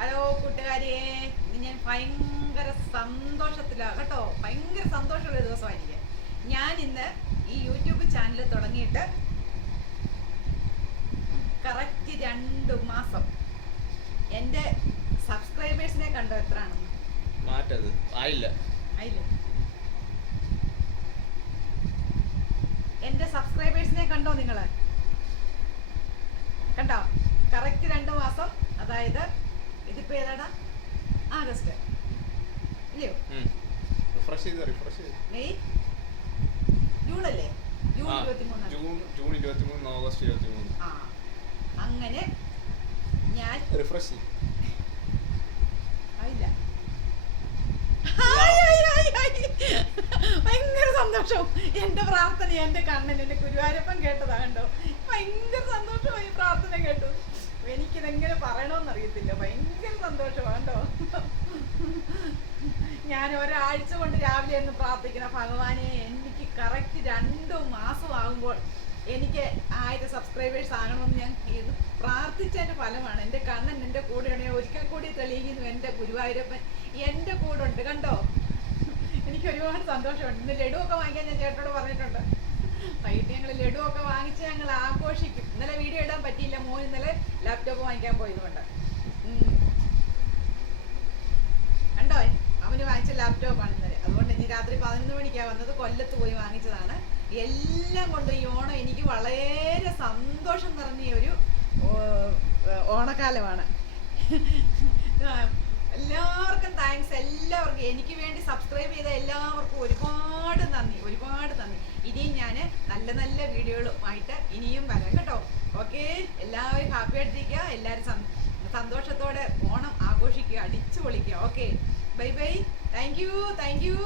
Hello കൂട്ടുകാരെ, ഇന്ന് ഞാൻ ഭയങ്കര സന്തോഷത്തിലാണ് കേട്ടോ. ഭയങ്കര സന്തോഷമുള്ള ദിവസമാണ് എനിക്ക്. ഞാൻ ഇന്ന് ഈ യൂട്യൂബ് ചാനൽ തുടങ്ങിയിട്ട് കറക്റ്റ് 2 മാസം. എൻ്റെ സബ്സ്ക്രൈബേഴ്സിനെ കണ്ടോ എത്രയാണെന്ന്? മാറ്റത് ആയില്ല. എൻ്റെ സബ്സ്ക്രൈബേഴ്സിനെ കണ്ടോ നിങ്ങൾ? കണ്ടോ? കറക്റ്റ് 2 മാസം. അതായത് ഇതിപ്പോ ഏതാടാ? ആഗസ്റ്റ് ഇല്ലയോ? മെയ്, ജൂൺ അല്ലേ? ജൂൺ 23. ഓഗസ്റ്റ് 23. ആ, അങ്ങനെ ഞാൻ റിഫ്രഷ് ആയില്ല. ഭയങ്കര സന്തോഷം. എന്റെ പ്രാർത്ഥന എന്റെ കണ്ണൻ, എന്റെ ഗുരുവായൂരപ്പൻ കേട്ടതാ. കണ്ടോ? ഭയങ്കര സന്തോഷമായി. പ്രാർത്ഥന കേട്ടു. എനിക്കിതെങ്ങനെ പറയണമെന്നറിയത്തില്ല. ഭയങ്കര സന്തോഷമാണ് കേട്ടോ. ഞാൻ ഒരാഴ്ച കൊണ്ട് രാവിലെ ഒന്ന് പ്രാർത്ഥിക്കണം, ഭഗവാനെ എനിക്ക് കറക്റ്റ് 2 മാസം ആകുമ്പോൾ എനിക്ക് 1000 സബ്സ്ക്രൈബേഴ്സ് ആകണമെന്ന് ഞാൻ പ്രാർത്ഥിച്ചതിന്റെ ഫലമാണ്. എൻ്റെ കണ്ണൻ എൻ്റെ കൂടെയാണ്. ഒരിക്കൽ കൂടി തെളിയിക്കുന്നു, എൻ്റെ ഗുരുവായൂരപ്പൻ എൻ്റെ കൂടെ ഉണ്ട്. കണ്ടോ? എനിക്ക് ഒരുപാട് സന്തോഷമുണ്ട്. ഇന്ന് ലഡു ഒക്കെ വാങ്ങിക്കാൻ ഞാൻ ചേട്ടനോട് പറഞ്ഞിട്ടുണ്ട്. വൈകിട്ട് ഞങ്ങൾ ലഡു ഒക്കെ വാങ്ങിച്ച് ഞങ്ങൾ ആഘോഷിക്കും. ഇന്നലെ വീഡിയോ ഇടാൻ പറ്റിയില്ല, മോൻ ഇന്നലെ ലാപ്ടോപ്പ് വാങ്ങിക്കാൻ പോയതുകൊണ്ട്. കണ്ടോ? അവന് വാങ്ങിച്ച ലാപ്ടോപ്പാണ് ഇന്നലെ. അതുകൊണ്ട് ഇനി രാത്രി 11 മണിക്കാണ് വന്നത്. കൊല്ലത്ത് പോയി വാങ്ങിച്ചതാണ്. എല്ലാം കൊണ്ട് ഈ ഓണം എനിക്ക് വളരെ സന്തോഷം നിറഞ്ഞ ഒരു ഓണക്കാലമാണ്. എല്ലാവർക്കും താങ്ക്സ്. എല്ലാവർക്കും എനിക്ക് വേണ്ടി സബ്സ്ക്രൈബ് ചെയ്ത എല്ലാവർക്കും ഒരുപാട് നന്ദി, ഒരുപാട് നന്ദി. ഇനിയും ഞാൻ നല്ല നല്ല വീഡിയോകളുമായിട്ട് ഇനിയും വരാം കേട്ടോ. ഓക്കെ, എല്ലാവരും ഹാപ്പി ആയിട്ടിരിക്കുക. എല്ലാവരും സന്തോഷത്തോടെ ഓണം ആഘോഷിക്കുക, അടിച്ചു പൊളിക്കുക. Okay, bye bye. Thank U.